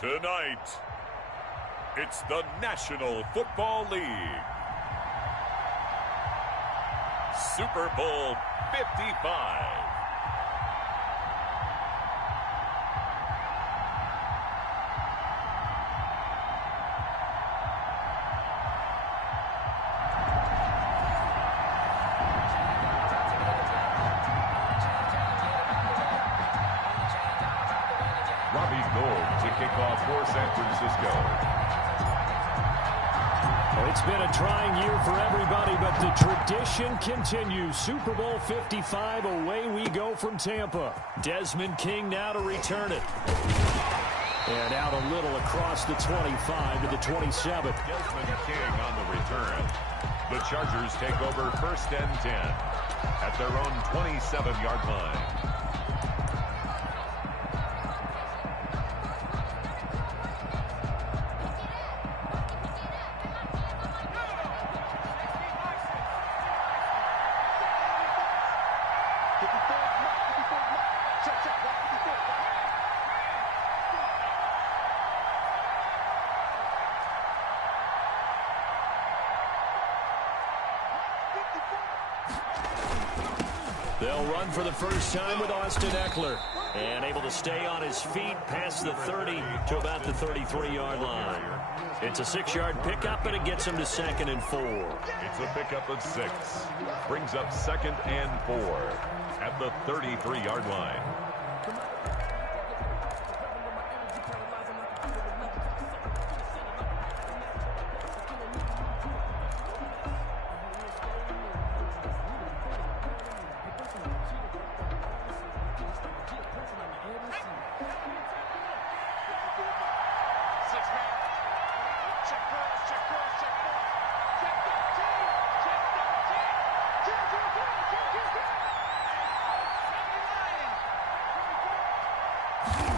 Tonight, it's the National Football League. Super Bowl 55. Kickoff for San Francisco. It's been a trying year for everybody, but the tradition continues. Super Bowl 55, away we go from Tampa. Desmond King now to return it. And out a little across the 25 to the 27. Desmond King on the return. The Chargers take over 1st and 10 at their own 27-yard line. They'll run for the first time with Austin Eckler. And able to stay on his feet past the 30 to about the 33-yard line. It's a 6-yard pickup, and it gets him to 2nd and 4. It's a pickup of 6. Brings up 2nd and 4 at the 33-yard line.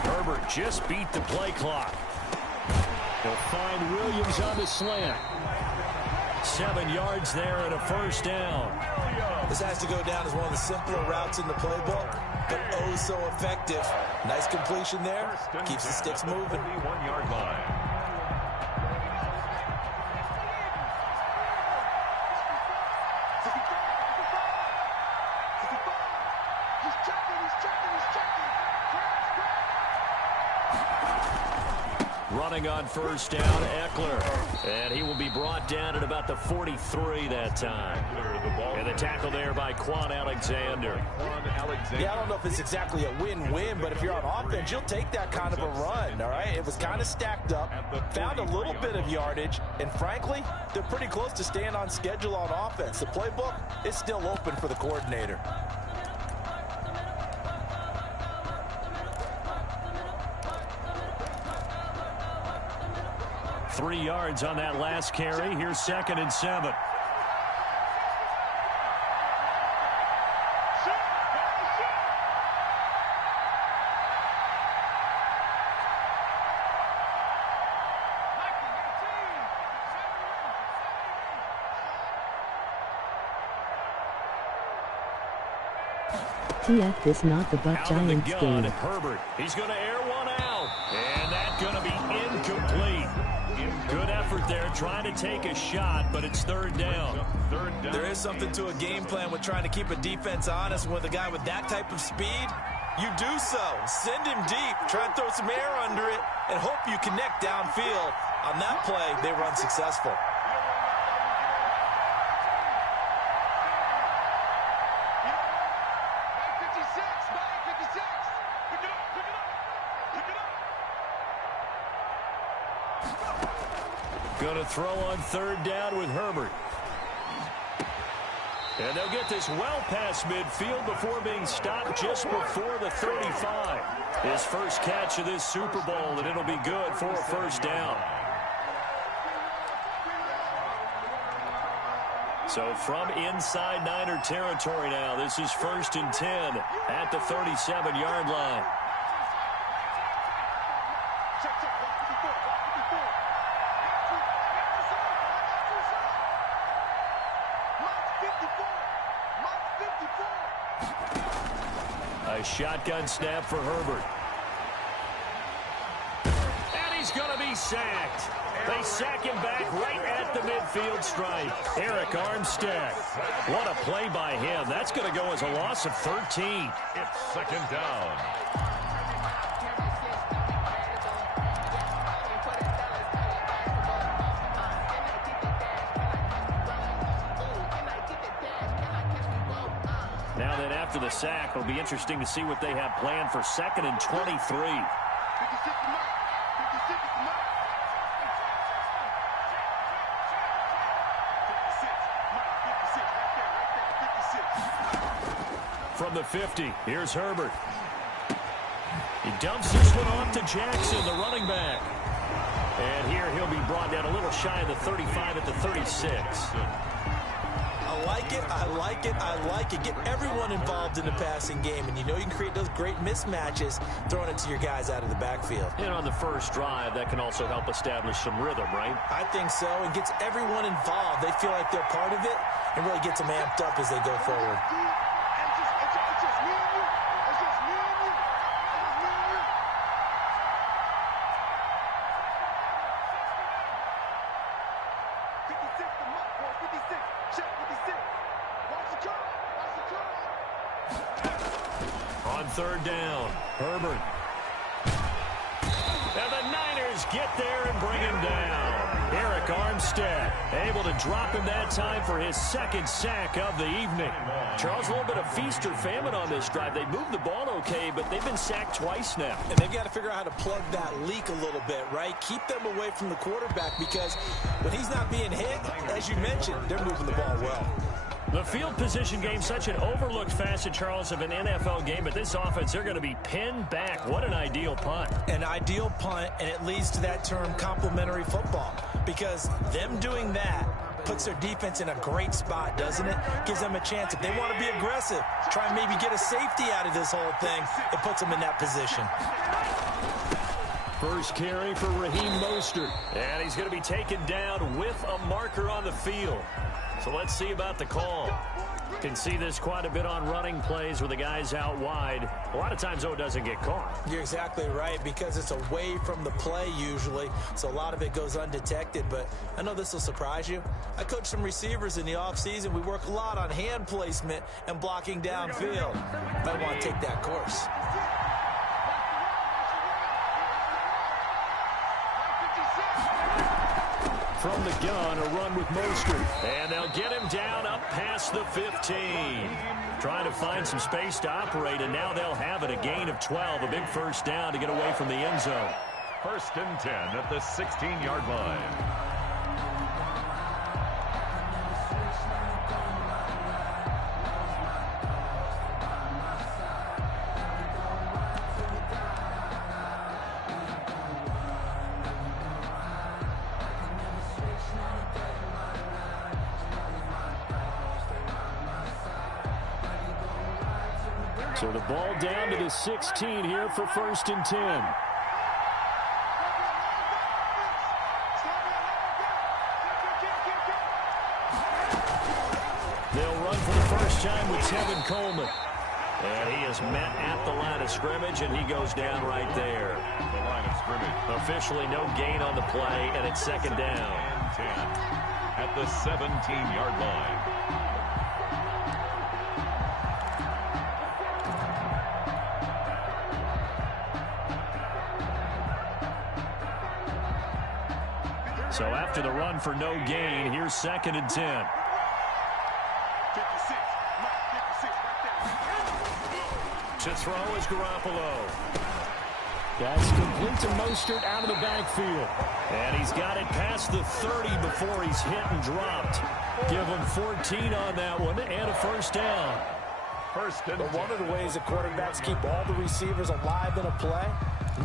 Herbert just beat the play clock. They'll find Williams on the slant. 7 yards there and a first down. This has to go down as one of the simpler routes in the playbook, but oh so effective. Nice completion there. Keeps the sticks moving. 31-yard line. Running on first down, Eckler. And he will be brought down at about the 43 that time. And the tackle there by Quan Alexander. Yeah, I don't know if it's exactly a win-win, but if you're on offense, you'll take that kind of a run, all right? It was kind of stacked up, found a little bit of yardage, and frankly, they're pretty close to staying on schedule on offense. The playbook is still open for the coordinator. Three yards on that last carry. Here's 2nd and 7. TF is not the Buck Giants game. Herbert. He's going to air one out. And that's going to be incomplete. Good effort there, trying to take a shot, but it's 3rd down. There is something to a game plan with trying to keep a defense honest. With a guy with that type of speed, you do so. Send him deep, try and throw some air under it, and hope you connect downfield. On that play, they run successful. Going to throw on 3rd down with Herbert. And they'll get this well past midfield before being stopped just before the 35. His first catch of this Super Bowl, and it'll be good for a first down. So from inside Niner territory now, this is 1st and 10 at the 37-yard line. A shotgun snap for Herbert. And he's going to be sacked. They sack him back right at the midfield stripe. Eric Armstead. What a play by him. That's going to go as a loss of 13. It's second down. Now then, after the sack, it'll be interesting to see what they have planned for 2nd and 23. From the 50, here's Herbert. He dumps this one off to Jackson, the running back. And here he'll be brought down a little shy of the 35 at the 36. I like it, I like it, I like it. Get everyone involved in the passing game, and you know you can create those great mismatches throwing it to your guys out of the backfield. And on the first drive, that can also help establish some rhythm, right? I think so. It gets everyone involved. They feel like they're part of it and really gets them amped up as they go forward. On 3rd down, Herbert. And the Niners get there and bring him down. Eric Armstead able to drop him that time for his 2nd sack of the evening. Charles, a little bit of feast or famine on this drive. They moved the ball okay, but they've been sacked twice now. And they've got to figure out how to plug that leak a little bit, right? Keep them away from the quarterback, because when he's not being hit, as you mentioned, they're moving the ball well. The field position game, such an overlooked facet, Charles, of an NFL game, but this offense, they're going to be pinned back. What an ideal punt. An ideal punt, and it leads to that term complementary football, because them doing that puts their defense in a great spot, doesn't it? Gives them a chance. If they want to be aggressive, try and maybe get a safety out of this whole thing, it puts them in that position. First carry for Raheem Mostert. And he's going to be taken down with a marker on the field. So let's see about the call. Can see this quite a bit on running plays where the guy's out wide. A lot of times, though, it doesn't get caught. You're exactly right, because it's away from the play usually, so a lot of it goes undetected. But I know this will surprise you. I coach some receivers in the offseason. We work a lot on hand placement and blocking downfield. Might want to take that course. From the gun, a run with Mostert. And they'll get him down up past the 15. Trying to find some space to operate, and now they'll have it. A gain of 12, a big first down to get away from the end zone. 1st and 10 at the 16-yard line. So the ball down to the 16 here for 1st and 10. They'll run for the first time with Tevin Coleman. And he is met at the line of scrimmage, and he goes down right there. The line of scrimmage. Officially no gain on the play, and it's 2nd down. 10 at the 17-yard line. So after the run for no gain, here's 2nd and 10. To throw is Garoppolo. That's complete to Mostert out of the backfield. And he's got it past the 30 before he's hit and dropped. Give him 14 on that one and a first down. But one of the ways that quarterbacks keep all the receivers alive in a play,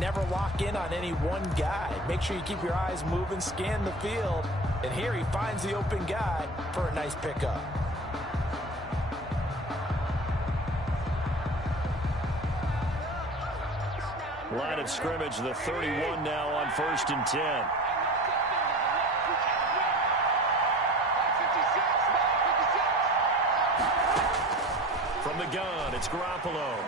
never lock in on any one guy. Make sure you keep your eyes moving, scan the field, and here he finds the open guy for a nice pickup. Line of scrimmage, the 31 now on 1st and 10. From the gun, it's Garoppolo.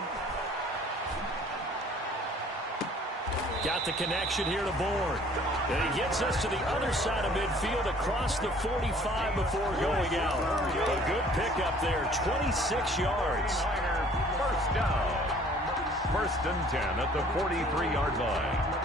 Got the connection here to Bourne. And he gets us to the other side of midfield across the 45 before going out. A good pickup there, 26 yards. First down. 1st and 10 at the 43-yard line.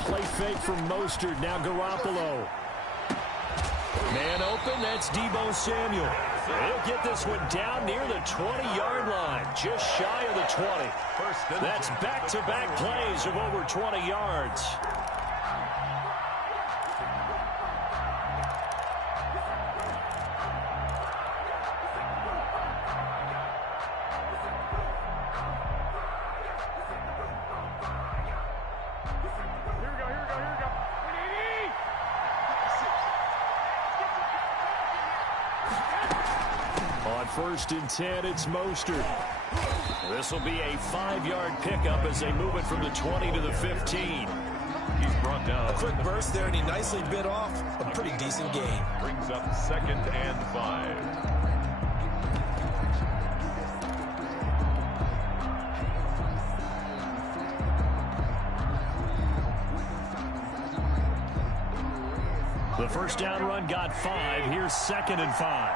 Play fake from Mostert. Now Garoppolo. Man open. That's Deebo Samuel. He'll get this one down near the 20-yard line. Just shy of the 20. That's back-to-back plays of over 20 yards. On 1st and 10, it's Mostert. This will be a 5-yard pickup as they move it from the 20 to the 15. He's brought down. A quick burst there, and he nicely bit off a pretty decent gain. Brings up 2nd and 5. The first down run got 5. Here's 2nd and 5.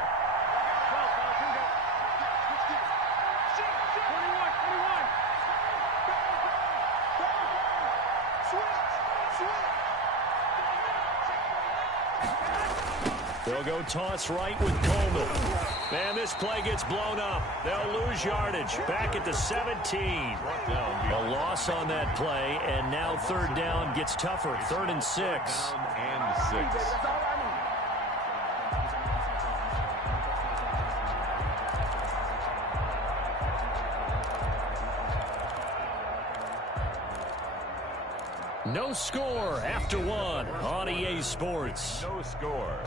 They'll go toss right with Coleman. And this play gets blown up. They'll lose yardage. Back at the 17. A loss on that play, and now 3rd down gets tougher. 3rd and 6. Down and 6. No score after 1 on EA Sports. No score.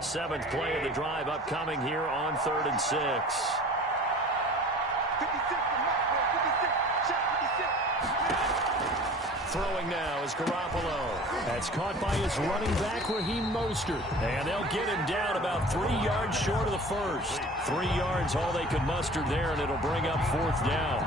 Seventh play of the drive upcoming here on 3rd and 6. Throwing now is Garoppolo. That's caught by his running back, Raheem Mostert. And they'll get him down about 3 yards short of the first. 3 yards all they could muster there, and it'll bring up 4th down.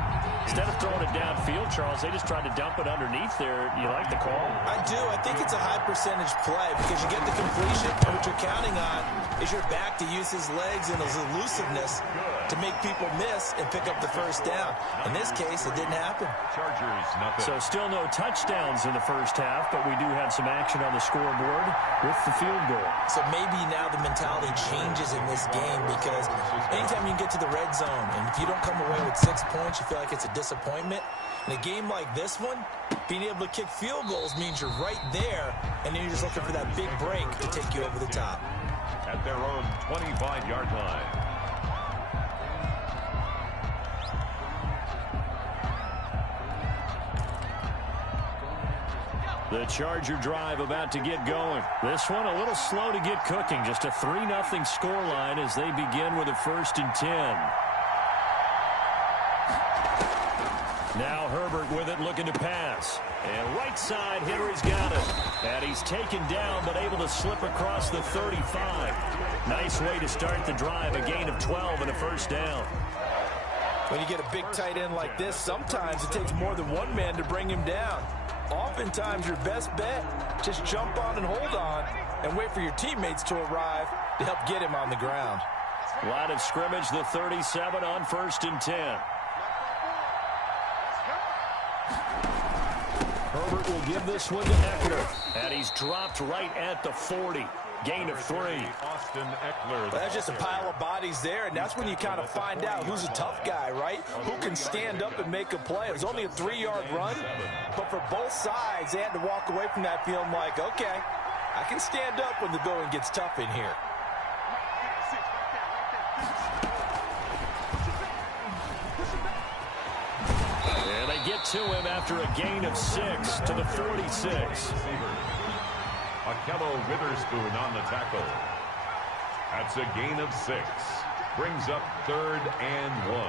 Instead of throwing it downfield, Charles, they just tried to dump it underneath there. You like the call? I do. I think it's a high percentage play because you get the completion, and what you're counting on is your back to use his legs and his elusiveness to make people miss and pick up the first down. In this case, it didn't happen. Chargers, nothing. So still no touchdowns in the first half, but we do have some action on the scoreboard with the field goal. So maybe now the mentality changes in this game because anytime you get to the red zone, and if you don't come away with 6 points, you feel like it's a disappointment. In a game like this one, being able to kick field goals means you're right there, and then you're just looking for that big break to take you over the top. At their own 25-yard line. The Charger drive about to get going. This one a little slow to get cooking. Just a 3-0 scoreline as they begin with a 1st and 10. Now Herbert with it, looking to pass. And right side, Henry's got it. And he's taken down, but able to slip across the 35. Nice way to start the drive. A gain of 12 and a 1st down. When you get a big tight end like this, sometimes it takes more than one man to bring him down. Oftentimes, your best bet, just jump on and hold on and wait for your teammates to arrive to help get him on the ground. Line of scrimmage, the 37 on 1st and 10. Herbert will give this one to Eckler. And he's dropped right at the 40. Gain of 3. Austin Eckler. That's just a pile of bodies there, and that's when you kind of find out who's a tough guy, right? Who can stand up and make a play. It was only a 3-yard run, but for both sides, they had to walk away from that feeling like, okay, I can stand up when the going gets tough in here. get to him after a gain of 6 to the 46. Akello Witherspoon on the tackle. That's a gain of 6. Brings up 3rd and 1.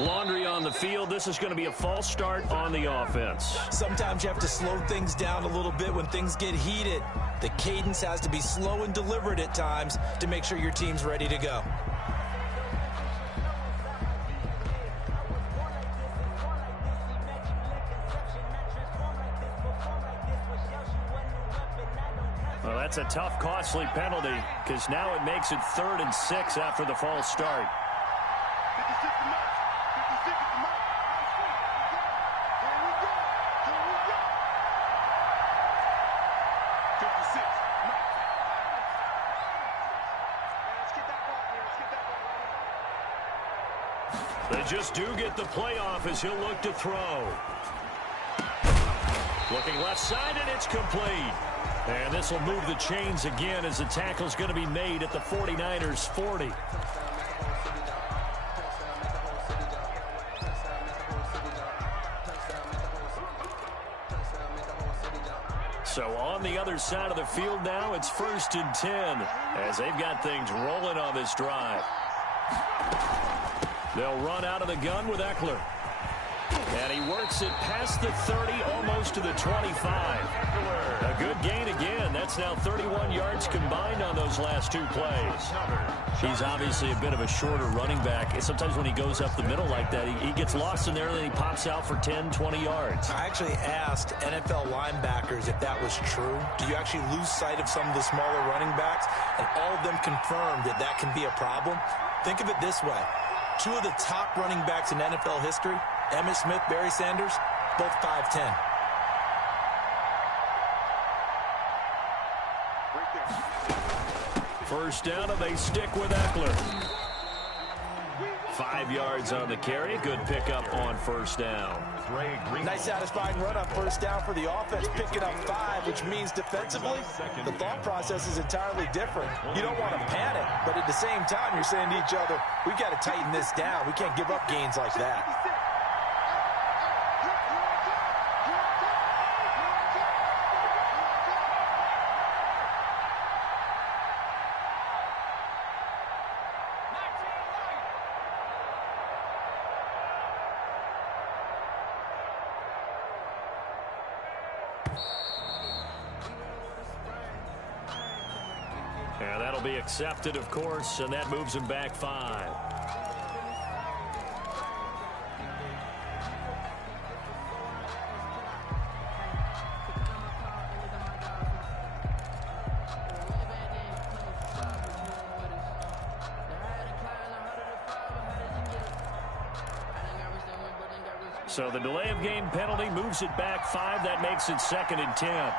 Laundry on the field. This is going to be a false start on the offense. Sometimes you have to slow things down a little bit when things get heated. The cadence has to be slow and deliberate at times to make sure your team's ready to go. Well, that's a tough, costly penalty because now it makes it 3rd and 6 after the false start. They just do get the playoff as he'll look to throw. Looking left side, and it's complete. And this will move the chains again as the tackle's going to be made at the 49ers 40. So on the other side of the field now, it's 1st and 10 as they've got things rolling on this drive. They'll run out of the gun with Eckler. And he works it past the 30, almost to the 25. A good gain again. That's now 31 yards combined on those last 2 plays. He's obviously a bit of a shorter running back. Sometimes when he goes up the middle like that, he gets lost in there, and then he pops out for 10, 20 yards. I actually asked NFL linebackers if that was true. Do you actually lose sight of some of the smaller running backs? And all of them confirmed that that can be a problem. Think of it this way. 2 of the top running backs in NFL history, Emmitt Smith, Barry Sanders, both 5'10". First down, and they stick with Eckler. 5 yards on the carry. Good pickup on first down. Nice satisfying run on first down for the offense, picking up 5, which means defensively, the thought process is entirely different. You don't want to panic, but at the same time, you're saying to each other, we got to tighten this down. We can't give up gains like that. And that'll be accepted, of course, and that moves him back 5. So the delay of game penalty moves it back 5. That makes it 2nd and 10.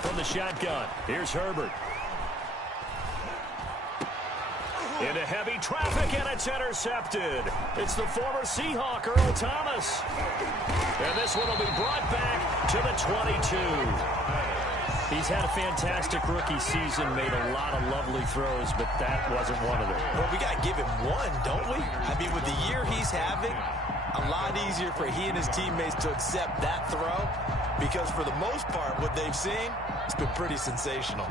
From the shotgun, here's Herbert. Into heavy traffic, and it's intercepted. It's the former Seahawk, Earl Thomas. And this one will be brought back to the 22. He's had a fantastic rookie season, made a lot of lovely throws, but that wasn't one of them. Well, we got to give him one, don't we? I mean, with the year he's having, a lot easier for he and his teammates to accept that throw, because for the most part, what they've seen, it's been pretty sensational.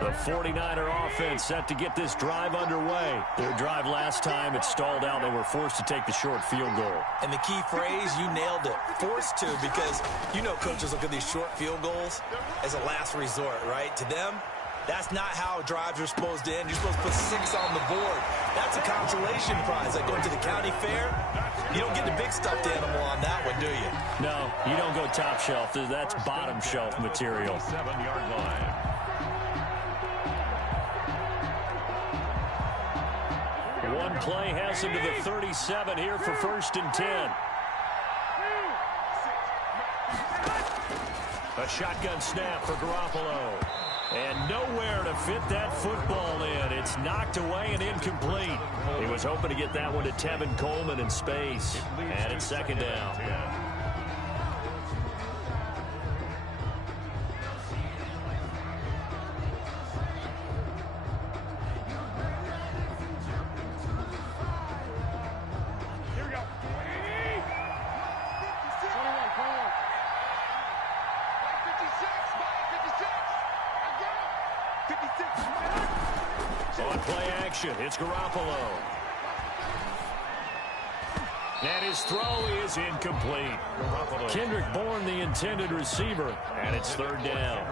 The 49er offense set to get this drive underway. Their drive last time, it stalled out. They were forced to take the short field goal. And the key phrase, you nailed it, forced to, because you know coaches look at these short field goals as a last resort, right? To them, That's not how drives are supposed to end. You're supposed to put 6 on the board. That's a consolation prize. Like going to the county fair, you don't get the big stuffed animal on that one, do you? No, you don't go top shelf. That's bottom shelf material. 7-yard line. One play has him to the 37 here for 1st and 10. A shotgun snap for Garoppolo. And nowhere to fit that football in. It's knocked away and incomplete. He was hoping to get that one to Tevin Coleman in space. And it's 2nd down. On play action, it's Garoppolo. And his throw is incomplete. Kendrick Bourne, the intended receiver, and it's 3rd down.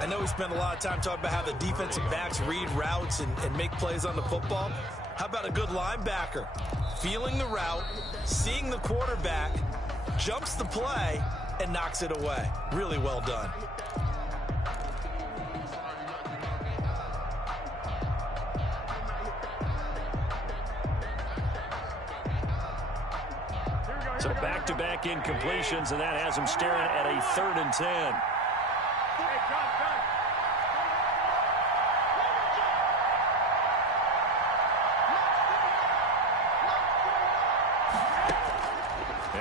I know we spent a lot of time talking about how the defensive backs read routes and make plays on the football. How about a good linebacker? Feeling the route, seeing the quarterback, jumps the play, and knocks it away. Really well done. So back-to-back incompletions, and that has him staring at a 3rd and 10.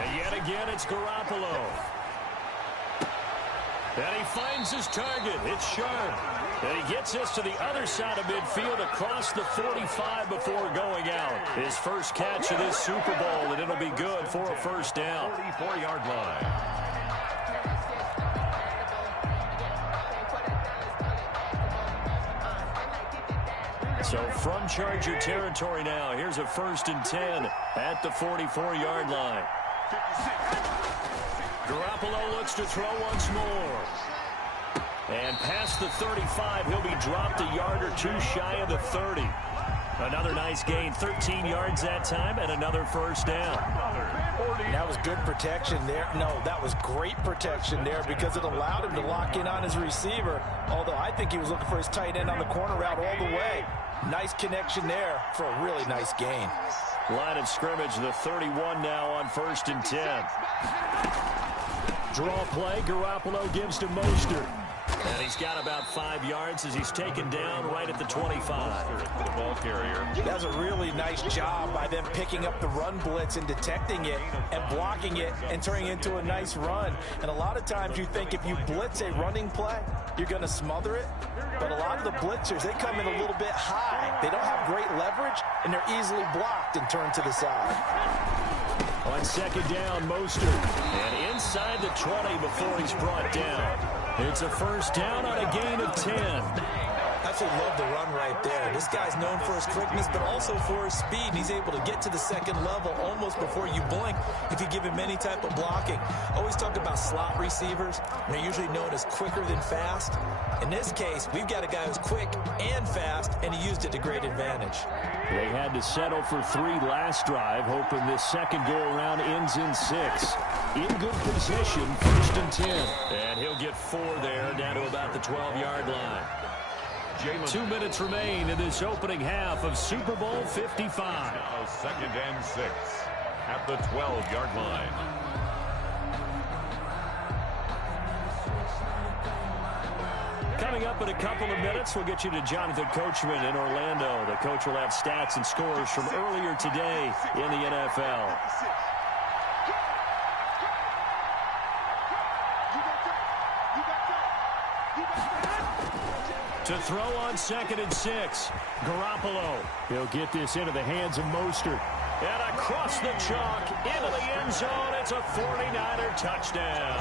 And yet again, it's Garoppolo. And he finds his target. It's sharp. And he gets us to the other side of midfield across the 45 before going out. His first catch of this Super Bowl, and it'll be good for a 1st down. 44-yard line. So from Charger territory now, here's a 1st and 10 at the 44-yard line. Garoppolo looks to throw once more. And past the 35, he'll be dropped a yard or 2 shy of the 30. Another nice gain, 13 yards that time, and another 1st down. That was good protection there. No, that was great protection there because it allowed him to lock in on his receiver, although I think he was looking for his tight end on the corner route all the way. Nice connection there for a really nice gain. Line of scrimmage, the 31 now on 1st and 10. Draw play, Garoppolo gives to Mostert. And he's got about 5 yards as he's taken down right at the 25. The ball carrier. That's a really nice job by them picking up the run blitz and detecting it and blocking it and turning it into a nice run. And a lot of times you think if you blitz a running play, you're going to smother it. But a lot of the blitzers, they come in a little bit high. They don't have great leverage, and they're easily blocked and turned to the side. On 2nd down, Mostert. And inside the 20 before he's brought down. It's a 1st down on a gain of 10. Absolutely love the run right there. This guy's known for his quickness, but also for his speed. And he's able to get to the 2nd level almost before you blink if you give him any type of blocking. Always talk about slot receivers. They're usually known as quicker than fast. In this case, we've got a guy who's quick and fast, and he used it to great advantage. They had to settle for 3 last drive, hoping this second go-around ends in 6. In good position, 1st and 10. And he'll get 4 there, down to about the 12-yard line. 2 minutes remain in this opening half of Super Bowl 55. Now 2nd and 6 at the 12-yard line. Coming up in a couple of minutes, we'll get you to Jonathan Coachman in Orlando. The coach will have stats and scores from earlier today in the NFL. To throw on 2nd and 6, Garoppolo. He'll get this into the hands of Mostert. And across the chalk, into the end zone, it's a 49er touchdown.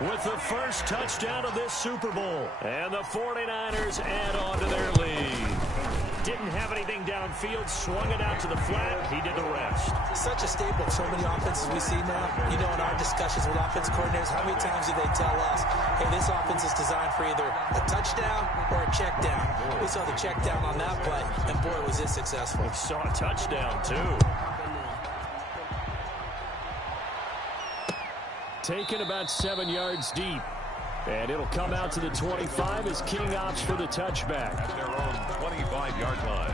With the first touchdown of this Super Bowl. And the 49ers add on to their lead. didn't have anything downfield, swung it out to the flat. He did the rest. Such a staple of so many offenses we see now. You know, in our discussions with offense coordinators, how many times do they tell us, hey, this offense is designed for either a touchdown or a check down. We saw the check down on that play, and boy, was it successful. We saw a touchdown, too. Taken about 7 yards deep. And it'll come out to the 25 as King opts for the touchback. At their own 25-yard line.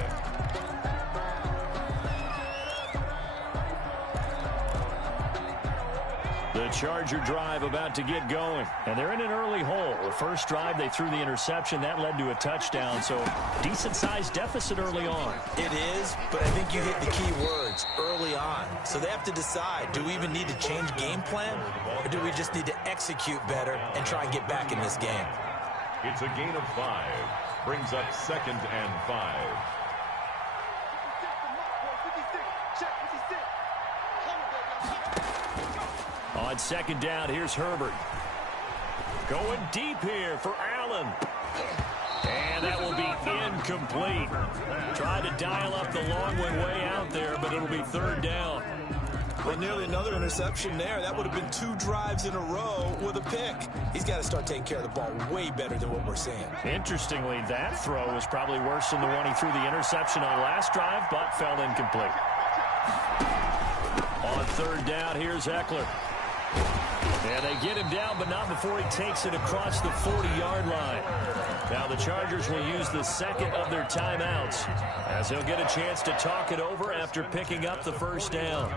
The Charger drive about to get going. And they're in an early hole. The first drive, they threw the interception. That led to a touchdown. So decent-sized deficit early on. It is, but I think you hit the key words, early on. So they have to decide, do we even need to change game plan? Or do we just need to execute better and try and get back in this game? It's a gain of 5. Brings up 2nd and 5. On 2nd down, here's Herbert. Going deep here for Allen. And that will be incomplete. Tried to dial up the long one way out there, but it'll be 3rd down. Well, nearly another interception there. That would have been 2 drives in a row with a pick. He's got to start taking care of the ball way better than what we're seeing. Interestingly, that throw was probably worse than the one he threw the interception on last drive, but fell incomplete. On 3rd down, here's Eckler. And they get him down, but not before he takes it across the 40-yard line. Now the Chargers will use the 2nd of their timeouts as they'll get a chance to talk it over after picking up the 1st down.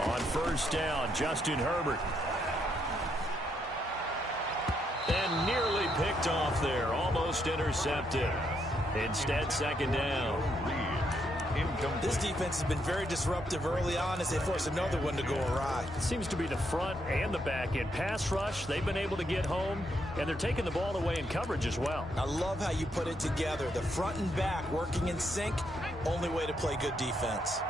On 1st down, Justin Herbert. And nearly picked off there. Almost intercepted. Instead, 2nd down. This defense has been very disruptive early on as they force another one to go awry. It seems to be the front and the back end. Pass rush, they've been able to get home, and they're taking the ball away in coverage as well. I love how you put it together. The front and back working in sync, only way to play good defense.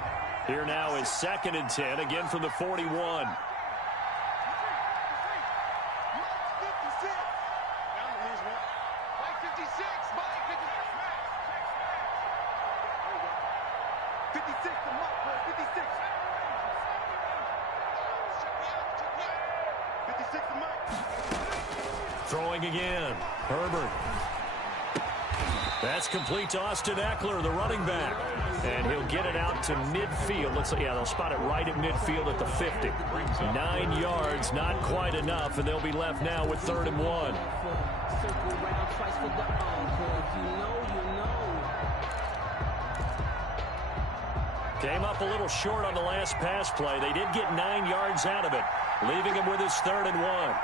Here now is 2nd and 10, again from the 41. Throwing again. Herbert. That's complete to Austin Eckler, the running back. And he'll get it out to midfield. They'll spot it right at midfield at the 50. 9 yards, not quite enough, and they'll be left now with 3rd and 1. Came up a little short on the last pass play. They did get 9 yards out of it, leaving him with his 3rd and 1.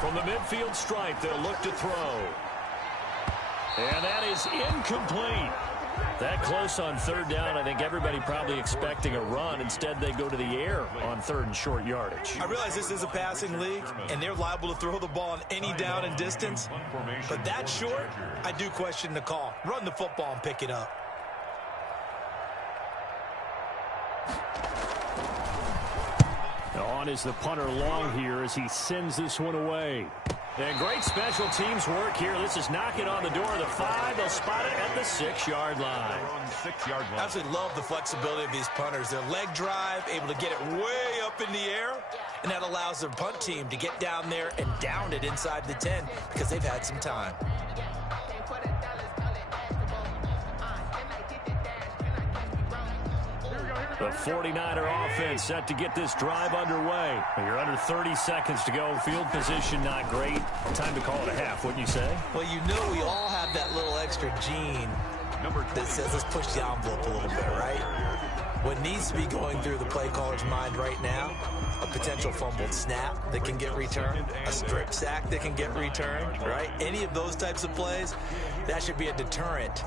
From the midfield stripe, they'll look to throw. And that is incomplete. That close on 3rd down, I think everybody probably expecting a run. Instead, they go to the air on 3rd and short yardage. I realize this is a passing league, and they're liable to throw the ball on any down and distance. But that short, I do question the call. Run the football and pick it up. On is the punter long here as he sends this one away. And great special teams work here. This is knocking on the door of the 5. They'll spot it at the 6-yard line. I absolutely love the flexibility of these punters. Their leg drive, able to get it way up in the air, and that allows their punt team to get down there and down it inside the 10 because they've had some time. The 49er offense set to get this drive underway. You're under 30 seconds to go. Field position not great. Time to call it a half, wouldn't you say? Well, you know we all have that little extra gene that says let's push the envelope a little bit, right? What needs to be going through the play caller's mind right now, a potential fumbled snap that can get returned, a strip sack that can get returned, right? Any of those types of plays, that should be a deterrent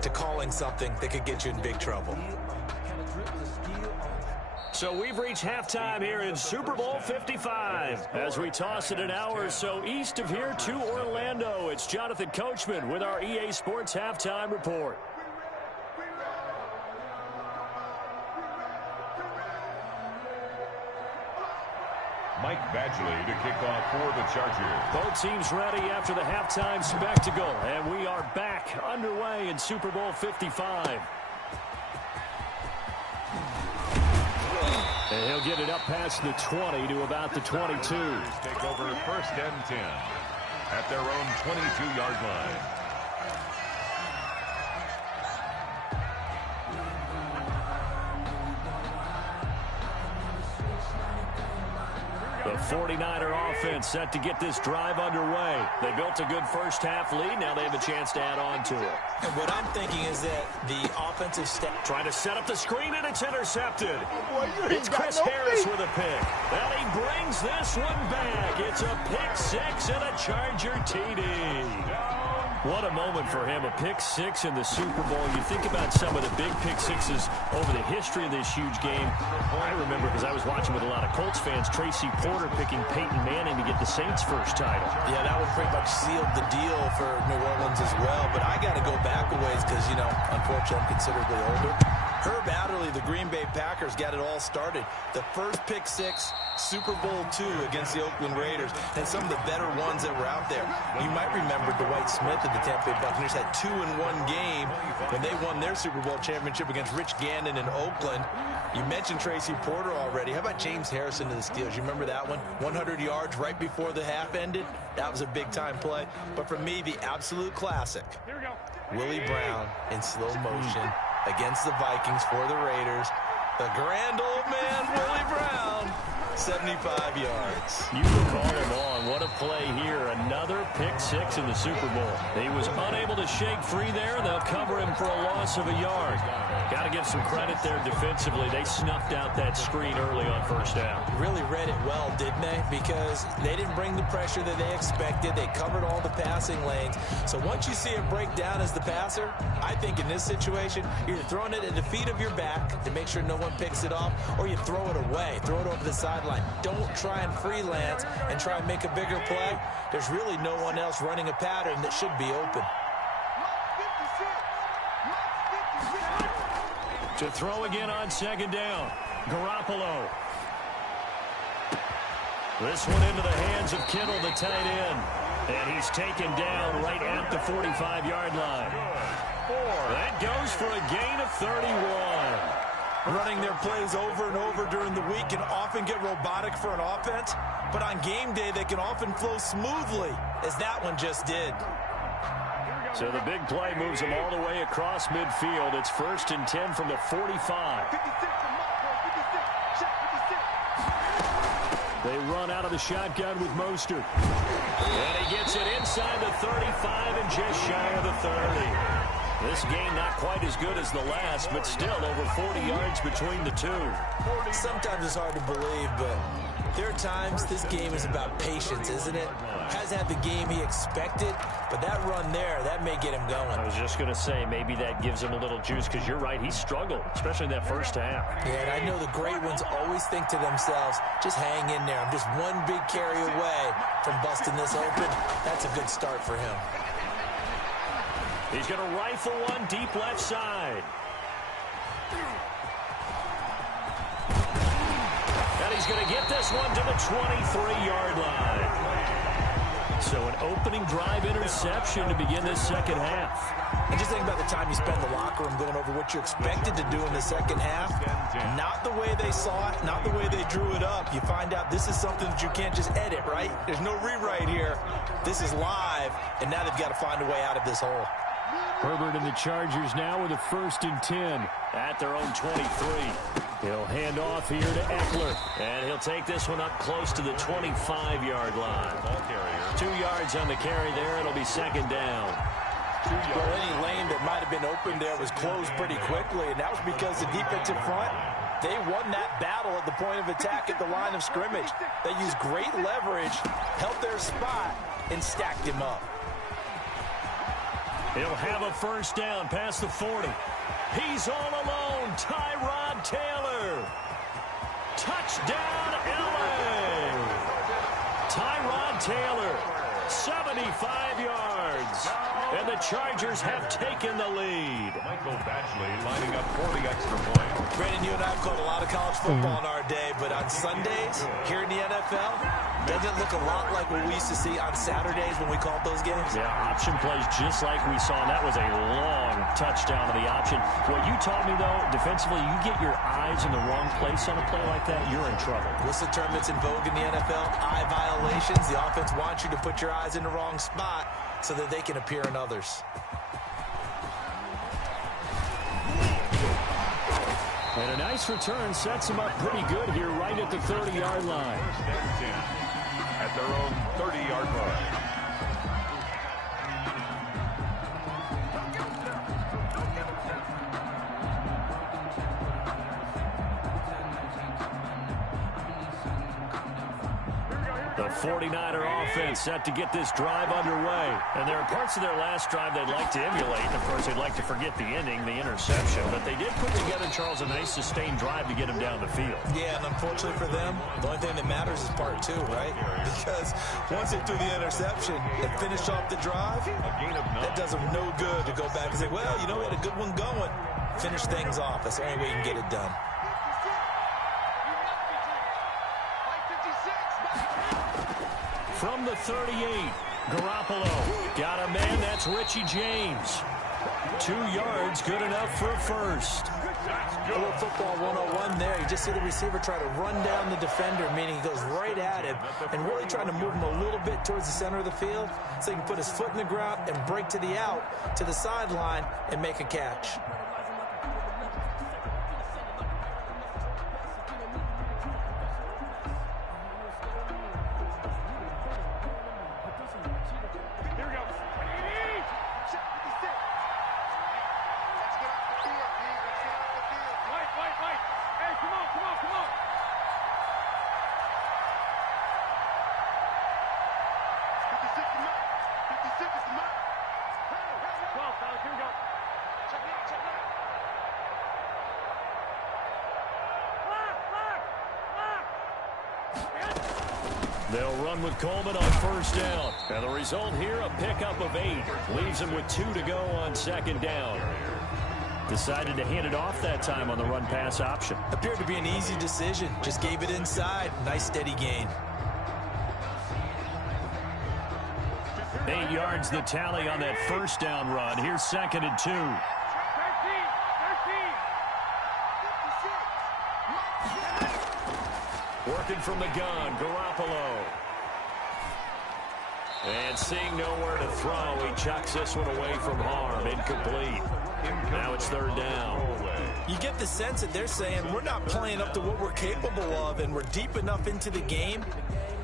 to calling something that could get you in big trouble. So we've reached halftime here in Super Bowl 55. As we toss it an hour or so east of here to Orlando, it's Jonathan Coachman with our EA Sports Halftime Report. Mike Badgley to kick off for the Chargers. Both teams ready after the halftime spectacle, and we are back underway in Super Bowl 55. And he'll get it up past the 20 to about the 22. Take over first and 10 at their own 22-yard line. The 49er offense set to get this drive underway. They built a good first-half lead. Now they have a chance to add on to it. And what I'm thinking is that the offensive step... Trying to set up the screen, and it's intercepted. It's Chris Harris with a pick. And he brings this one back. It's a pick six and a Charger TD. What a moment for him, a pick six in the Super Bowl. You think about some of the big pick sixes over the history of this huge game. I remember, because I was watching with a lot of Colts fans, Tracy Porter picking Peyton Manning to get the Saints' first title. Yeah, that one pretty much sealed the deal for New Orleans as well. But I got to go back a ways because, you know, unfortunately I'm considerably older. Herb Adderley, the Green Bay Packers, got it all started. The first pick six, Super Bowl II against the Oakland Raiders, and some of the better ones that were out there. You might remember Dwight Smith of the Tampa Bay Buccaneers had 2-in-1 game when they won their Super Bowl championship against Rich Gannon in Oakland. You mentioned Tracy Porter already. How about James Harrison to the Steelers? You remember that one? 100 yards right before the half ended. That was a big-time play. But for me, the absolute classic, Willie Brown in slow motion against the Vikings for the Raiders. The grand old man, Willie Brown, 75 yards. You can call him on. What a play here. Another pick six in the Super Bowl. He was unable to shake free there. They'll cover him for a loss of a yard. Got to give some credit there defensively. They snuffed out that screen early on first down. Really read it well, didn't they? Because they didn't bring the pressure that they expected. They covered all the passing lanes. So once you see it break down as the passer, I think in this situation, you're either throwing it at the feet of your back to make sure no one picks it off, or you throw it away. Throw it over the sideline. Don't try and freelance and try and make a bigger play. There's really no one else running a pattern that should be open. To throw again on second down, Garoppolo. This one into the hands of Kittle, the tight end. And he's taken down right at the 45-yard line. That goes for a gain of 31. Running their plays over and over during the week can often get robotic for an offense, but on game day they can often flow smoothly, as that one just did. So the big play moves them all the way across midfield. It's 1st and 10 from the 45. They run out of the shotgun with Mostert. And he gets it inside the 35 and just shy of the 30. This game not quite as good as the last, but still over 40 yards between the two. Sometimes it's hard to believe, but there are times this game is about patience, isn't it? Has had the game he expected, but that run there, that may get him going. I was just going to say, maybe that gives him a little juice, because you're right, he struggled, especially in that first half. Yeah, and I know the great ones always think to themselves, just hang in there. I'm just one big carry away from busting this open. That's a good start for him. He's going to rifle one deep left side. And he's going to get this one to the 23-yard line. So an opening drive interception to begin this second half. And just think about the time you spend in the locker room going over what you expected to do in the second half. Not the way they saw it, not the way they drew it up. You find out this is something that you can't just edit, right? There's no rewrite here. This is live, and now they've got to find a way out of this hole. Herbert and the Chargers now with a 1st and 10 at their own 23. He'll hand off here to Eckler, and he'll take this one up close to the 25-yard line. 2 yards on the carry there. It'll be second down. Well, any lane that might have been open there was closed pretty quickly, and that was because the defensive front, they won that battle at the point of attack at the line of scrimmage. They used great leverage, held their spot, and stacked him up. He'll have a first down past the 40. He's all alone. Tyrod Taylor. Touchdown, LA. Tyrod Taylor, 75 yards. And the Chargers have taken the lead. Michael Batchley lining up for the extra point. Brandon, you and I have called a lot of college football in our day, but on Sundays, here in the NFL, doesn't it look a lot like what we used to see on Saturdays when we called those games? Yeah, option plays just like we saw, and that was a long touchdown to the option. What you taught me, though, defensively, you get your eyes in the wrong place on a play like that, you're in trouble. What's the term that's in vogue in the NFL? Eye violations. The offense wants you to put your eyes in the wrong spot so that they can appear in others. And a nice return sets them up pretty good here right at the 30-yard line. First and 10 at their own 30-yard line. The 49er offense set to get this drive underway. And there are parts of their last drive they'd like to emulate. And, of course, they'd like to forget the ending, the interception. But they did put together, Charles, a nice sustained drive to get them down the field. Yeah, and unfortunately for them, the only thing that matters is part two, right? Because once they threw the interception and finished off the drive, that does them no good to go back and say, well, you know, we had a good one going. Finish things off. That's the only way you can get it done. From the 38, Garoppolo got a man. That's Richie James. 2 yards, good enough for a first. A little football 101 there. You just see the receiver try to run down the defender, meaning he goes right at him and really trying to move him a little bit towards the center of the field so he can put his foot in the ground and break to the out, to the sideline, and make a catch. They'll run with Coleman on first down. And the result here, a pickup of 8. Leaves them with 2 to go on second down. Decided to hand it off that time on the run-pass option. Appeared to be an easy decision. Just gave it inside. Nice steady gain. 8 yards the tally on that first down run. Here's 2nd and 2. Working from the gun, Garoppolo. And seeing nowhere to throw, he chucks this one away from harm. Incomplete. Now it's 3rd down. You get the sense that they're saying we're not playing up to what we're capable of, and we're deep enough into the game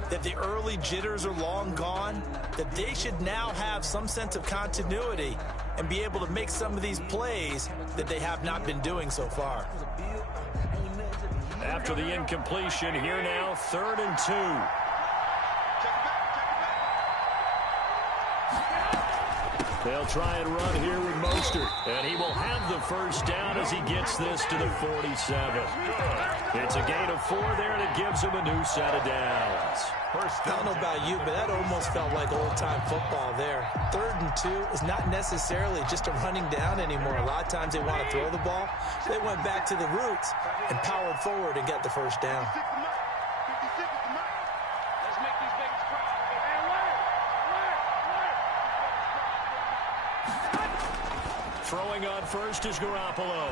that the early jitters are long gone, that they should now have some sense of continuity and be able to make some of these plays that they have not been doing so far. After the incompletion, here now, 3rd and 2. They'll try and run here with Mostert, and he will have the first down as he gets this to the 47. It's a gain of 4 there, and it gives him a new set of downs. I don't know about you, but that almost felt like old-time football there. 3rd and 2 is not necessarily just a running down anymore. A lot of times they want to throw the ball. They went back to the roots and powered forward and got the first down. Throwing on first is Garoppolo.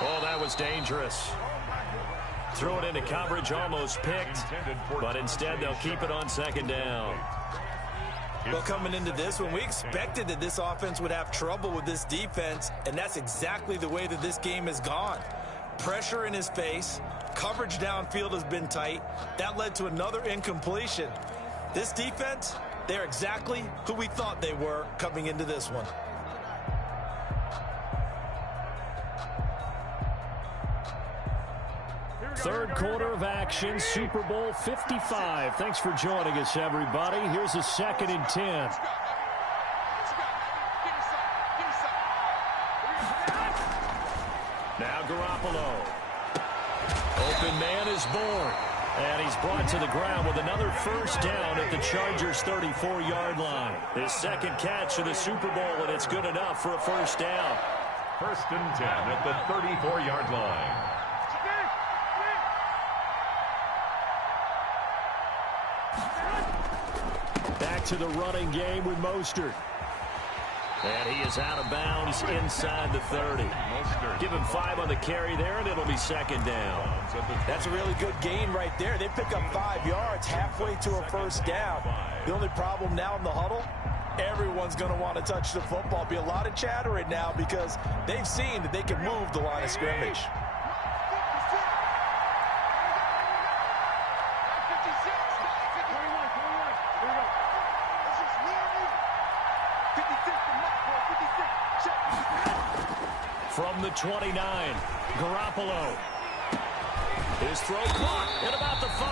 Oh, that was dangerous. Throw it into coverage, almost picked, but instead they'll keep it on 2nd down. Well, coming into this one, we expected that this offense would have trouble with this defense, and that's exactly the way that this game has gone. Pressure in his face, coverage downfield has been tight. That led to another incompletion. This defense, They're exactly who we thought they were coming into this one. Third quarter of action, Super Bowl 55. Thanks for joining us, everybody. Here's a 2nd and 10. Now Garoppolo. Open man is born. And he's brought to the ground with another first down at the Chargers' 34-yard line. His second catch of the Super Bowl, and it's good enough for a first down. 1st and 10 at the 34-yard line. Back to the running game with Mostert. And he is out of bounds inside the 30. Give him 5 on the carry there, and it'll be 2nd down. That's a really good gain right there. They pick up 5 yards halfway to a first down. The only problem now in the huddle, everyone's going to want to touch the football. Be a lot of chatter right now because they've seen that they can move the line of scrimmage. From the 29, Garoppolo. His throw caught at about the 5.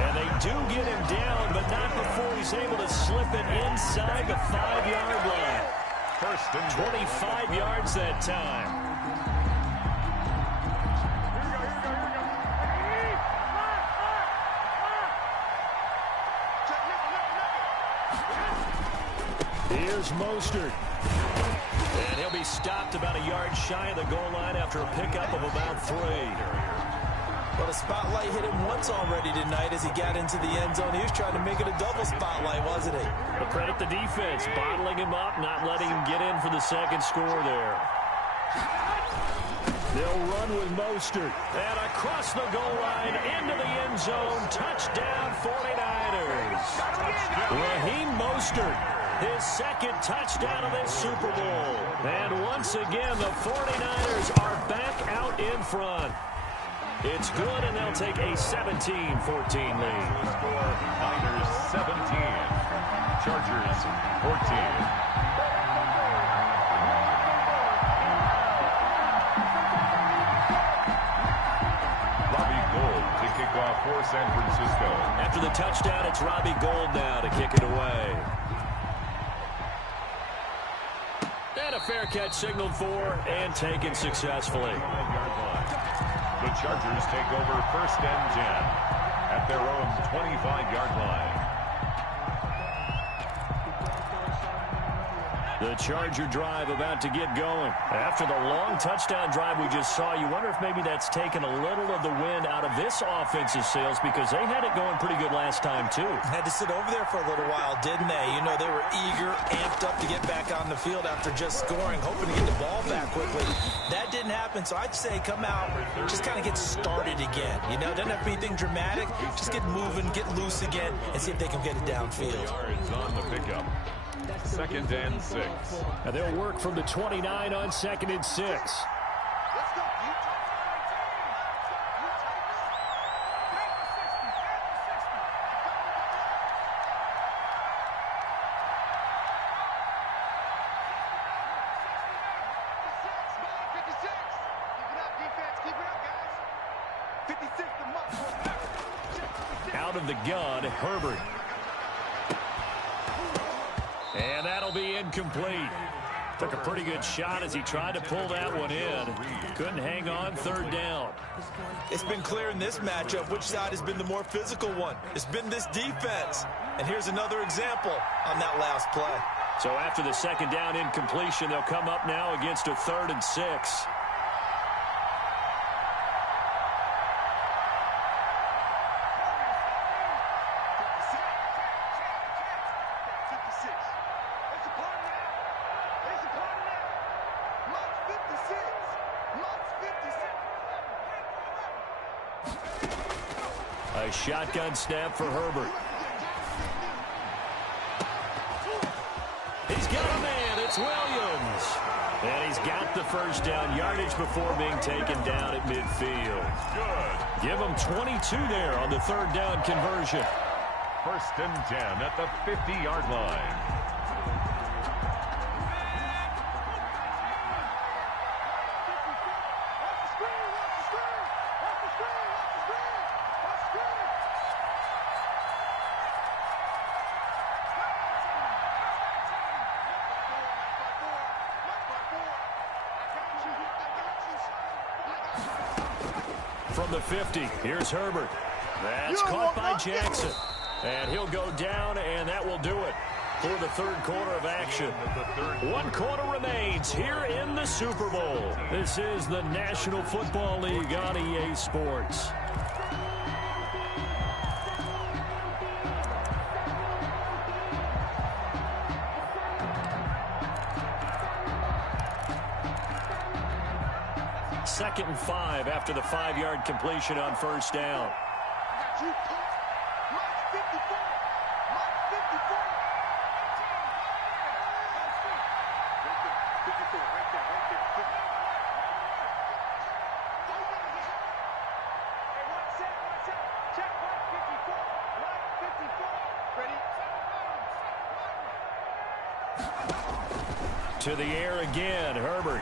And they do get him down, but not before he's able to slip it inside the 5-yard line. 1st and 25 yards that time. Here's Mostert. And he'll be stopped about a yard shy of the goal line after a pickup of about 3. Well, the spotlight hit him once already tonight as he got into the end zone. He was trying to make it a double spotlight, wasn't he? But credit the defense, bottling him up, not letting him get in for the second score there. They'll run with Mostert. And across the goal line, into the end zone. Touchdown, 49ers. Raheem Mostert. His second touchdown of this Super Bowl. And once again, the 49ers are back out in front. It's good, and they'll take a 17-14 lead. Score, Niners 17. Chargers 14. Robbie Gould to kick off for San Francisco. After the touchdown, it's Robbie Gould now to kick it away. And a fair catch signaled for and taken successfully. The Chargers take over 1st and 10 at their own 25-yard line. The Charger drive about to get going. After the long touchdown drive we just saw, you wonder if maybe that's taken a little of the wind out of this offensive sails because they had it going pretty good last time, too. Had to sit over there for a little while, didn't they? You know, they were eager, amped up to get back on the field after just scoring, hoping to get the ball back quickly. That didn't happen, so I'd say come out, just kind of get started again. You know, doesn't have to be anything dramatic. Just get moving, get loose again, and see if they can get it downfield. Yards on the pickup. 2nd and 6. And they'll work from the 29 on 2nd and 6. Out of the gun, Herbert. And that'll be incomplete. Took a pretty good shot as he tried to pull that one in. Couldn't hang on, 3rd down. It's been clear in this matchup which side has been the more physical one. It's been this defense. And here's another example on that last play. So after the 2nd down incompletion, they'll come up now against a 3rd and 6. A shotgun snap for Herbert. He's got a man. It's Williams. And he's got the first down yardage before being taken down at midfield. Good. Give him 22 there on the 3rd down conversion. 1st and 10 at the 50-yard line. From the 50, here's Herbert. That's caught by Jackson. And he'll go down, and that will do it for the third quarter of action. 1 quarter remains here in the Super Bowl. This is the National Football League on EA Sports. Second and 5 after the 5-yard completion on first down. To the air again, Herbert.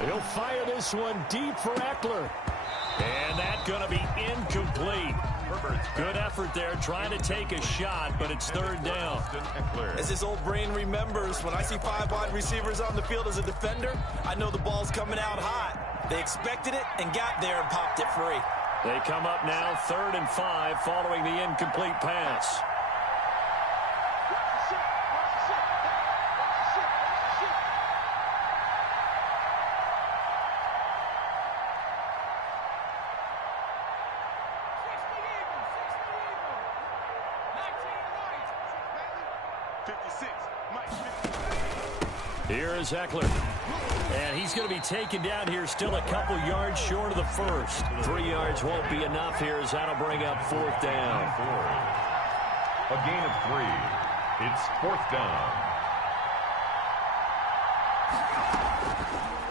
He'll fire this one deep for Eckler. And that's going to be incomplete. Good effort there trying to take a shot, but it's third down. As his old brain remembers, when I see 5 wide receivers on the field as a defender, I know the ball's coming out hot. They expected it and got there and popped it free. They come up now 3rd and 5 following the incomplete pass. Here is Eckler. And he's going to be taken down here, still a couple yards short of the first. 3 yards won't be enough here as that'll bring up 4th down. A gain of 3. It's 4th down.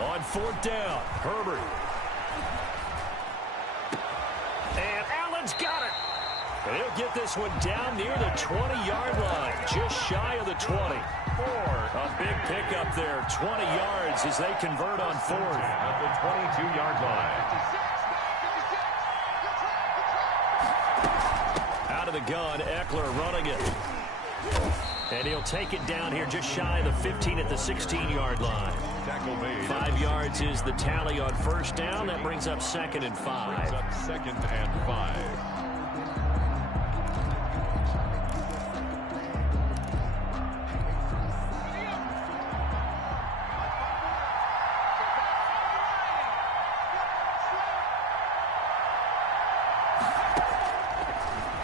On 4th down, Herbert. And Allen's got it. And he'll get this one down near the 20-yard line, just shy of the 20. A big pickup there, 20 yards as they convert on 4th. At the 22-yard line. Out of the gun, Eckler running it. And he'll take it down here just shy of the 15 at the 16-yard line. 5 yards is the tally on first down. That brings up 2nd and 5. 2nd and 5.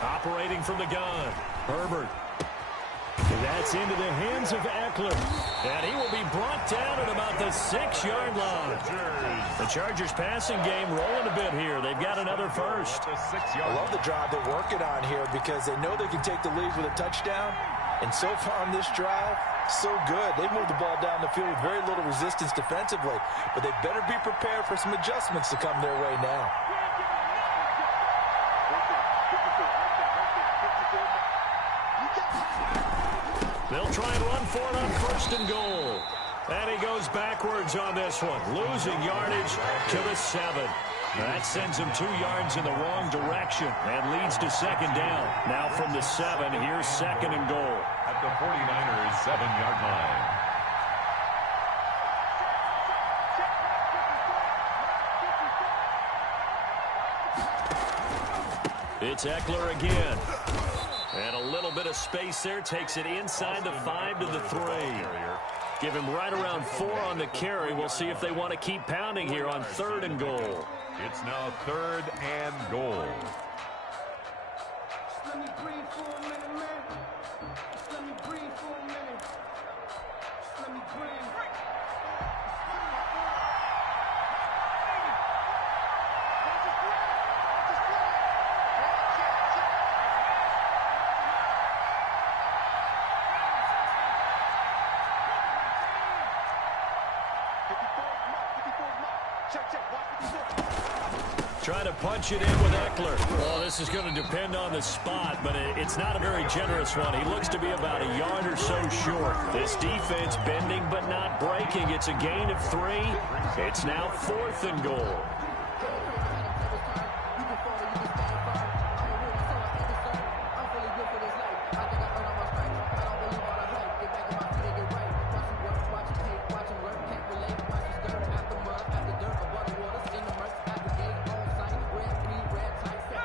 Operating from the gun, Herbert. That's into the hands of Eckler. And he will be brought down at about the 6-yard line. The Chargers passing game rolling a bit here. They've got another first. I love the drive they're working on here because they know they can take the lead with a touchdown. And so far on this drive, so good. They moved the ball down the field with very little resistance defensively. But they better be prepared for some adjustments to come their way now. They'll try and run for it on 1st and goal. And he goes backwards on this one, losing yardage to the 7. That sends him 2 yards in the wrong direction and leads to 2nd down. Now from the 7, here's 2nd and goal. At the 49ers' 7-yard line. It's Eckler again. And a little bit of space there, takes it inside the 5 to the 3. Give him right around 4 on the carry. We'll see if they want to keep pounding here on 3rd and goal. It's now 3rd and goal. Let me breathe for a minute, man. Let me breathe for a minute. Let me breathe. Trying to punch it in with Eckler. Well, this is going to depend on the spot, but it's not a very generous one. He looks to be about a yard or so short. This defense bending but not breaking. It's a gain of 3. It's now 4th and goal.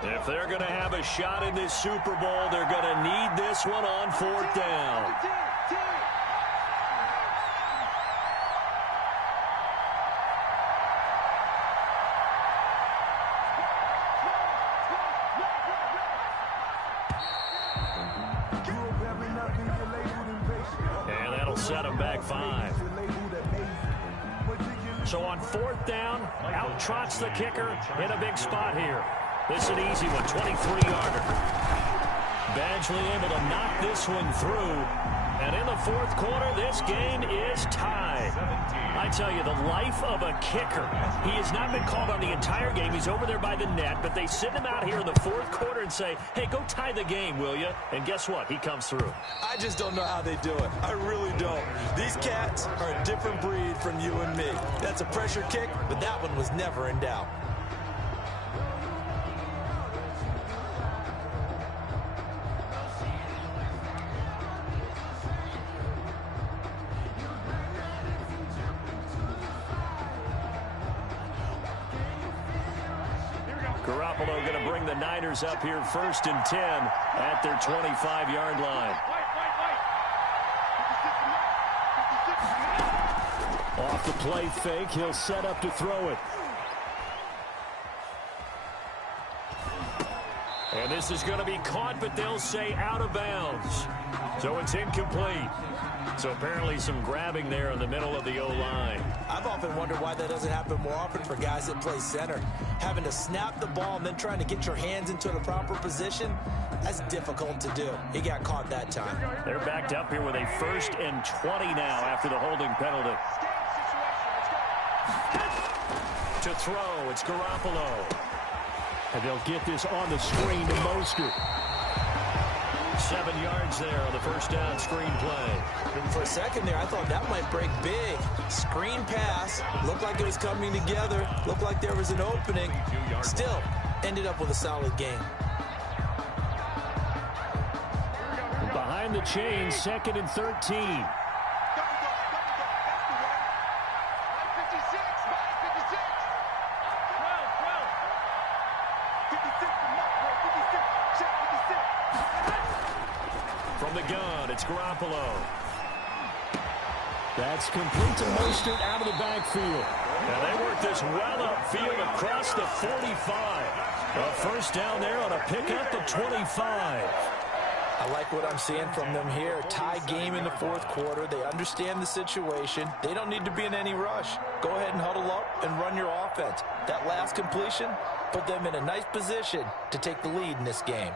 If they're going to have a shot in this Super Bowl, they're going to need this one on 4th down. And that'll set them back 5. So on 4th down, out trots the kicker in a big spot here. This is an easy one, 23-yarder. Badgley able to knock this one through. And in the 4th quarter, this game is tied. I tell you, the life of a kicker. He has not been called on the entire game. He's over there by the net, but they send him out here in the 4th quarter and say, hey, go tie the game, will you? And guess what? He comes through. I just don't know how they do it. I really don't. These cats are a different breed from you and me. That's a pressure kick, but that one was never in doubt. Garoppolo going to bring the Niners up here 1st and 10 at their 25-yard line. Off the play fake, he'll set up to throw it. And this is going to be caught, but they'll say out of bounds. So it's incomplete. So apparently some grabbing there in the middle of the O-line. I've often wondered why that doesn't happen more often for guys that play center. Having to snap the ball and then trying to get your hands into the proper position, that's difficult to do. He got caught that time. They're backed up here with a 1st and 20 now after the holding penalty. To throw, it's Garoppolo. And they'll get this on the screen to Mostert. 7 yards there on the 1st down screen play. For a second there, I thought that might break big. Screen pass. Looked like it was coming together. Looked like there was an opening. Still, ended up with a solid game. Behind the chains, 2nd and 13. From the gun, it's Garoppolo. That's complete to Mostert out of the backfield. And they work this well upfield across the 45. A 1st down there on a pickup of 25. I like what I'm seeing from them here. Tie game in the 4th quarter. They understand the situation. They don't need to be in any rush. Go ahead and huddle up and run your offense. That last completion put them in a nice position to take the lead in this game.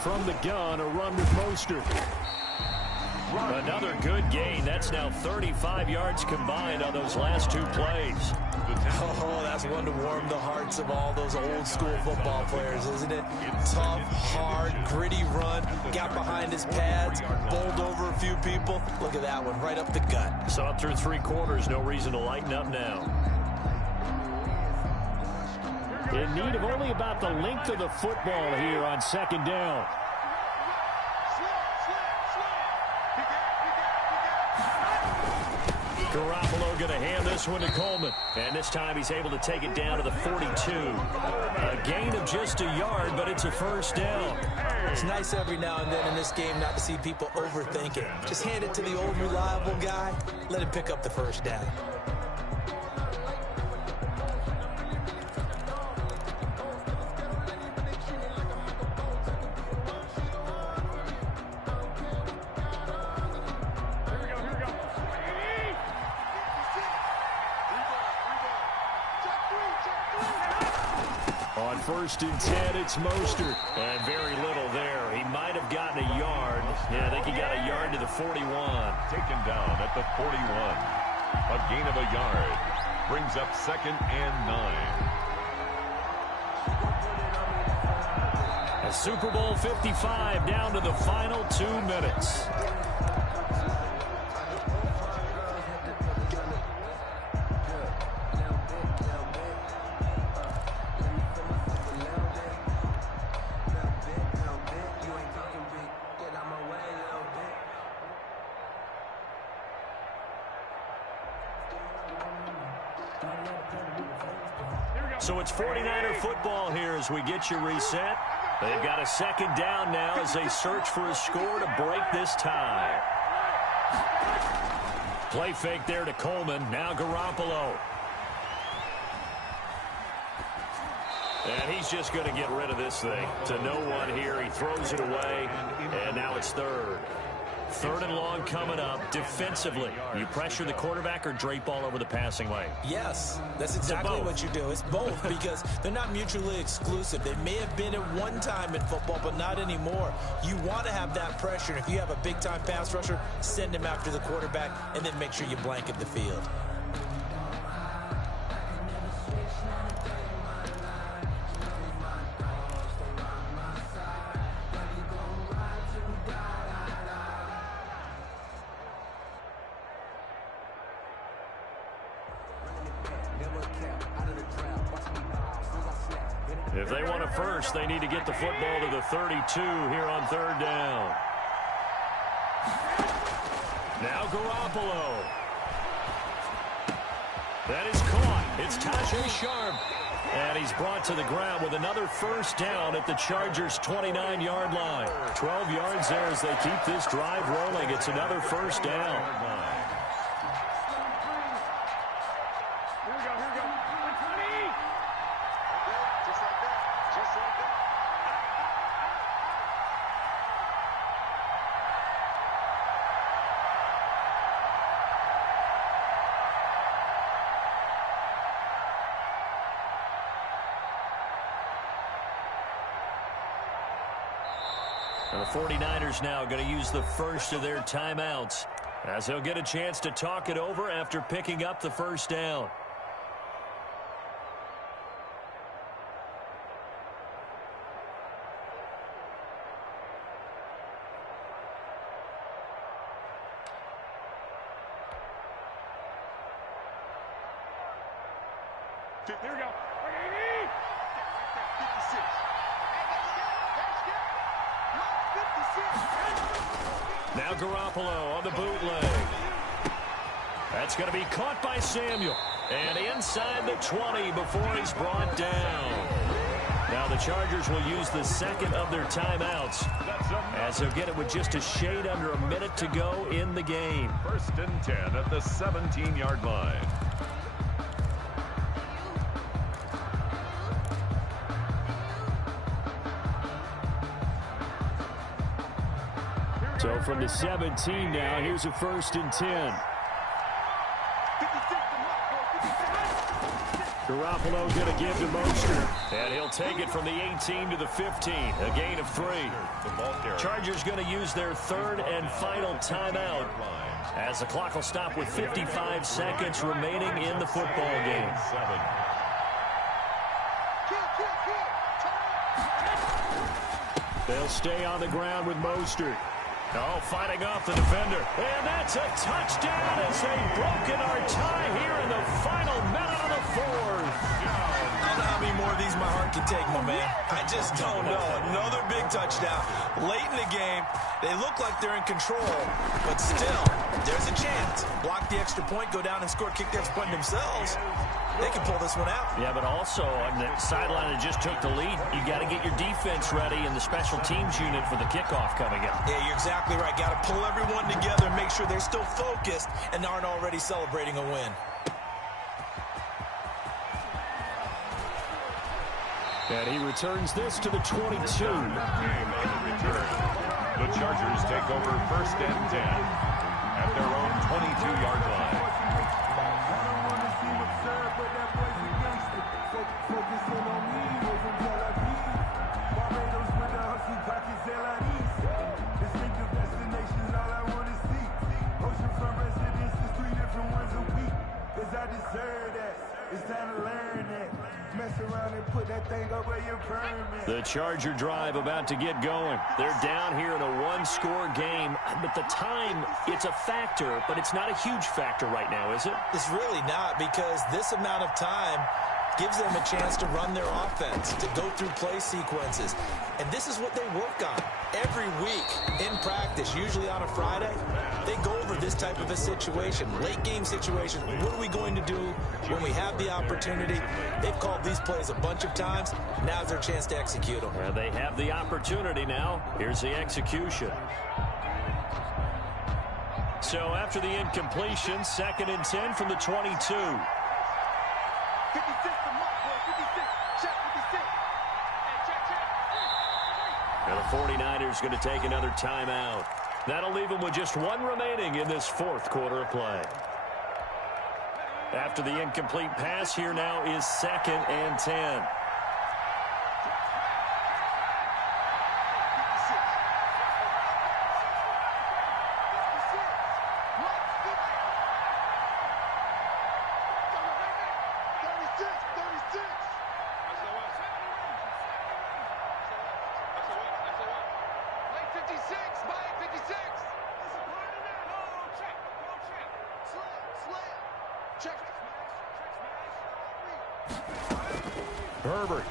From the gun, a run with Mostert. Another good gain. That's now 35 yards combined on those last 2 plays. Oh, that's one to warm the hearts of all those old school football players, isn't it? Tough, hard, gritty run. Got behind his pads, bowled over a few people. Look at that one, right up the gut. So up through 3 quarters, no reason to lighten up now. In need of only about the length of the football here on 2nd down. Garoppolo going to hand this one to Coleman. And this time he's able to take it down to the 42. A gain of just a yard, but it's a 1st down. It's nice every now and then in this game not to see people overthink it. Just hand it to the old reliable guy. Let him pick up the 1st down. first and 10. It's Mostert. And very little there. He might have gotten a yard. Yeah, I think he got a yard to the 41. Taken down at the 41. A gain of a yard. Brings up 2nd and 9. A Super Bowl 55 down to the final 2 minutes. So it's 49er football here as we get you reset. They've got a 2nd down now as they search for a score to break this tie. Play fake there to Coleman. Now Garoppolo. And he's just going to get rid of this thing. To no one here. He throws it away. And now it's 3rd. 3rd and long coming up. Defensively, you pressure the quarterback or drape all over the passing lane? Yes, that's exactly what you do. It's both because they're not mutually exclusive. They may have been at one time in football, but not anymore. You want to have that pressure. And if you have a big-time pass rusher, send him after the quarterback and then make sure you blanket the field. If they want a first, they need to get the football to the 32 here on 3rd down. Now Garoppolo. That is caught. It's Tajay Sharp. And he's brought to the ground with another 1st down at the Chargers' 29-yard line. 12 yards there as they keep this drive rolling. It's another 1st down. The 49ers now going to use the first of their timeouts as they'll get a chance to talk it over after picking up the 1st down. Here we go. Now Garoppolo on the bootleg. That's going to be caught by Samuel. And inside the 20 before he's brought down. Now the Chargers will use the 2nd of their timeouts as they'll get it with just a shade under a minute to go in the game. 1st and 10 at the 17-yard line. So from the 17 now, here's a 1st and 10. Garoppolo going to give to Mostert. And he'll take it from the 18 to the 15. A gain of 3. Chargers going to use their 3rd and final timeout as the clock will stop with 55 seconds remaining in the football game. They'll stay on the ground with Mostert. Oh, fighting off the defender. And that's a touchdown as they've broken our tie here in the final minute of the 4th. I don't know how many more of these my heart can take, my man. I just don't know. Another big touchdown. Late in the game, they look like they're in control, but still, there's a chance. Block the extra point, go down and score, kick the extra point themselves. They can pull this one out. Yeah, but also on the sideline that just took the lead, you got to get your defense ready and the special teams unit for the kickoff coming up. Yeah, you're exactly right. Got to pull everyone together and make sure they're still focused and aren't already celebrating a win. And he returns this to the 22. The Chargers take over 1st and 10 at their own 22-yard line. Focusing on me, that thing up where your permit. The Charger drive about to get going. They're down here in a one-score game, but the time, it's a factor, but it's not a huge factor right now, is it? It's really not, because this amount of time gives them a chance to run their offense, to go through play sequences. And this is what they work on every week in practice, usually on a Friday. They go over this type of a situation, late game situation. What are we going to do when we have the opportunity? They've called these plays a bunch of times. Now's their chance to execute them. Well, they have the opportunity now. Here's the execution. So after the incompletion, 2nd and 10 from the 22. 56 to Mark, boy. 56. Check 56. Hey, check. And the 49ers going to take another timeout. That'll leave them with just one remaining in this 4th quarter of play. After the incomplete pass, here now is 2nd and 10. Herbert.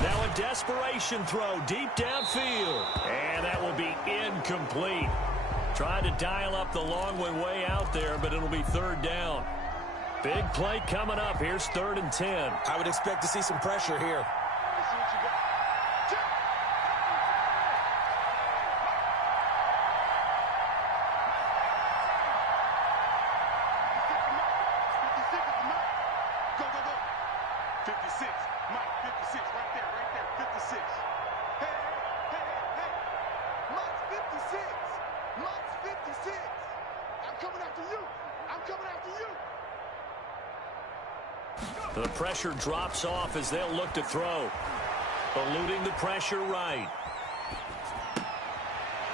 Now a desperation throw deep downfield. And that will be incomplete. Tried to dial up the long way out there, but it'll be 3rd down. Big play coming up. Here's 3rd and 10. I would expect to see some pressure here. The pressure drops off as they'll look to throw. Eluding the pressure right.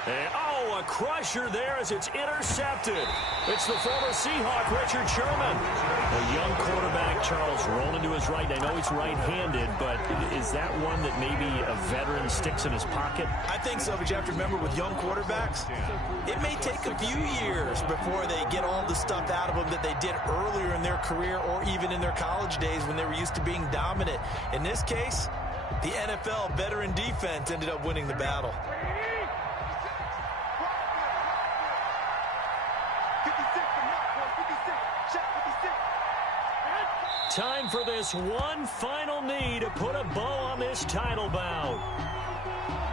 And, a crusher there as it's intercepted. It's the former Seahawk, Richard Sherman. A young quarterback, Charles, rolling to his right. I know he's right-handed, but is that one that maybe a veteran sticks in his pocket? I think so, but you have to remember with young quarterbacks, it may take a few years before they get all the stuff out of them that they did earlier in their career or even in their college days when they were used to being dominant. In this case, the NFL veteran defense ended up winning the battle. Time for this one final knee to put a bow on this title bout.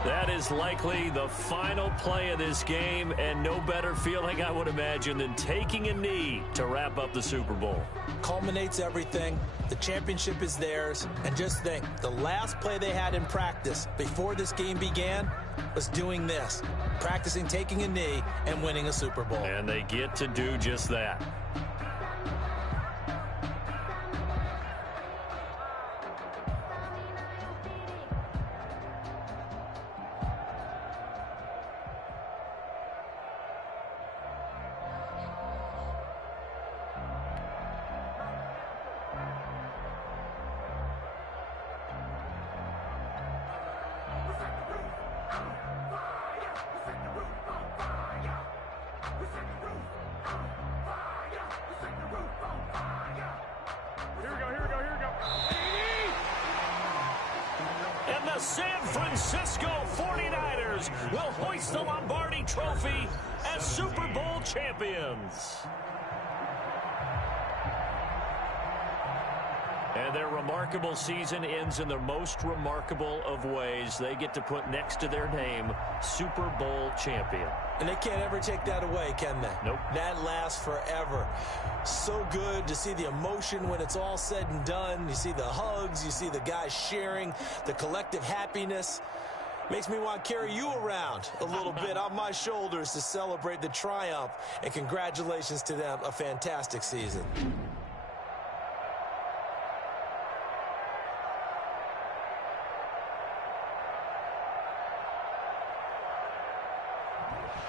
That is likely the final play of this game, and no better feeling, I would imagine, than taking a knee to wrap up the Super Bowl. Culminates everything. The championship is theirs. And just think, the last play they had in practice before this game began was doing this, practicing taking a knee and winning a Super Bowl. And they get to do just that. The San Francisco 49ers will hoist the Lombardi Trophy as Super Bowl champions. And their remarkable season ends in the most remarkable of ways. They get to put next to their name, Super Bowl champion. And they can't ever take that away, can they? Nope. That lasts forever. So good to see the emotion when it's all said and done. You see the hugs, you see the guys sharing, the collective happiness. Makes me want to carry you around a little bit on my shoulders to celebrate the triumph. And congratulations to them, a fantastic season.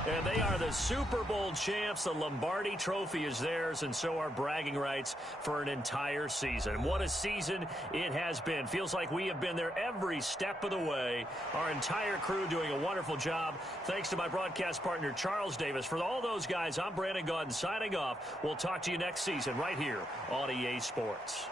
And they are the Super Bowl champs. The Lombardi Trophy is theirs, and so are bragging rights for an entire season. What a season it has been. Feels like we have been there every step of the way. Our entire crew doing a wonderful job. Thanks to my broadcast partner, Charles Davis. For all those guys, I'm Brandon Gaudin signing off. We'll talk to you next season right here on EA Sports.